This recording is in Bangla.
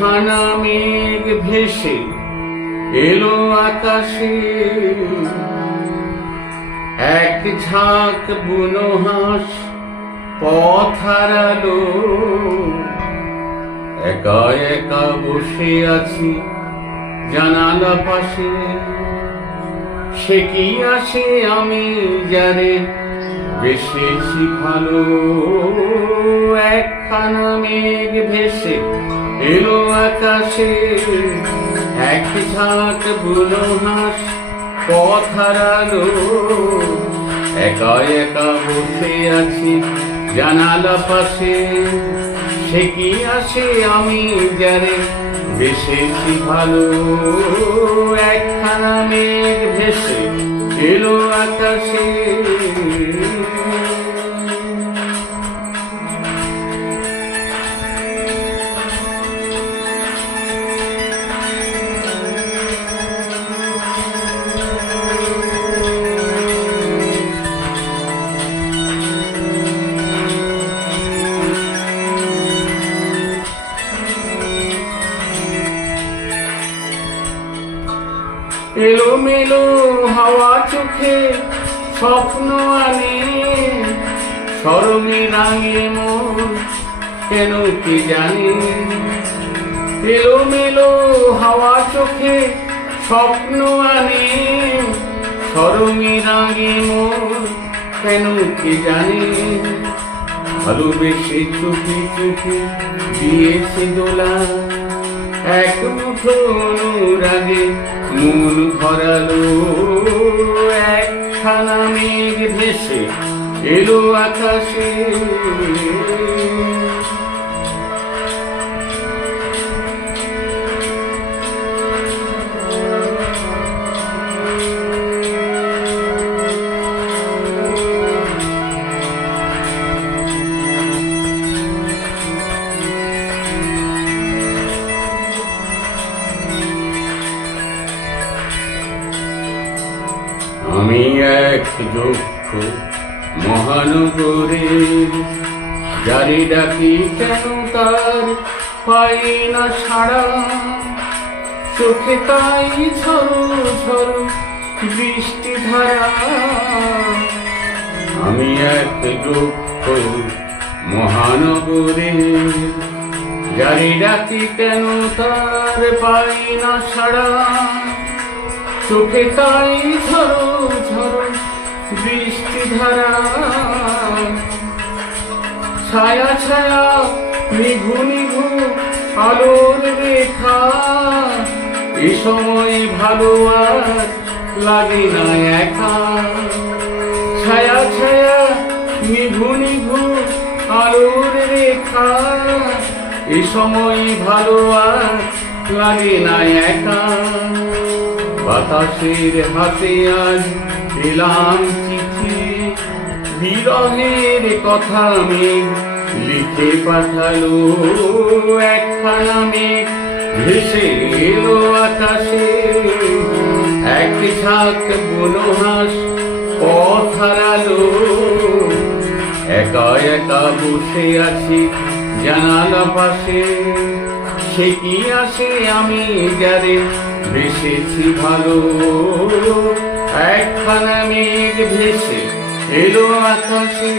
একখানা মেঘ ভেসে এলো আকাশে, এক ঝাঁক বুনো হাঁস পথ হারালো। একা একা বসে আছি জানালা পাশে, সে কি আসে আমি যারে বেসেছি ভালো। একখানা মেঘ ভেসে এলো আকাশে, এক ঝাঁক বুনো হাঁস পথ হারালো। একা একা বসে আছি জানালা পাশে, সে কি আসে আমি যারে বেসেছি ভালো। একখানা মেঘ ভেসে এলো আকাশে। এলোমেলো হাওয়া চোখে স্বপ্ন আনে, শরমে রাঙে মন কেন কি জানে। এলোমেলো হাওয়া চোখে স্বপ্ন আনে, শরমে রাঙে মন কেন কি জানে। ভালোবেসে চুপি চুপি দিয়েছে দোলা, এক মুঠো অনুরাগে মন ভরালো। একখানা মেঘ ভেসে এলো আকাশে। আমি এক দুঃখ মহানগরে, যারে ডাকি কেন তার পাই না সাড়া। চোখে তাই ঝরো ঝরো বৃষ্টি ধারা। আমি এক দুঃখ মহানগরে, যারে ডাকি কেন তার পাই না সাড়া। চোখে তাই ঝরো ঝরো বৃষ্টি ধারা। ছায়া ছায়া নিভু নিভু আলোর রেখা, এ সময় ভালো আর লাগে না একা। ছায়া ছায়া নিভু নিভু আলোর রেখা, এ সময় ভালো আর লাগে না একা। বাতাসের হাতে আজ পেলাম চিঠি, বিরহের কথা মেঘ লিখে পাঠালো। একখানা মেঘ ভেসে এলো আকাশে, এক ঝাঁক বুনো হাঁস পথ হারালো। একা একা বসে আছি জানালা পাশে, সে কি আসে আমি যারে বেসেছি ভালো। একখানা মেঘ ভেসে এলো আকাশে।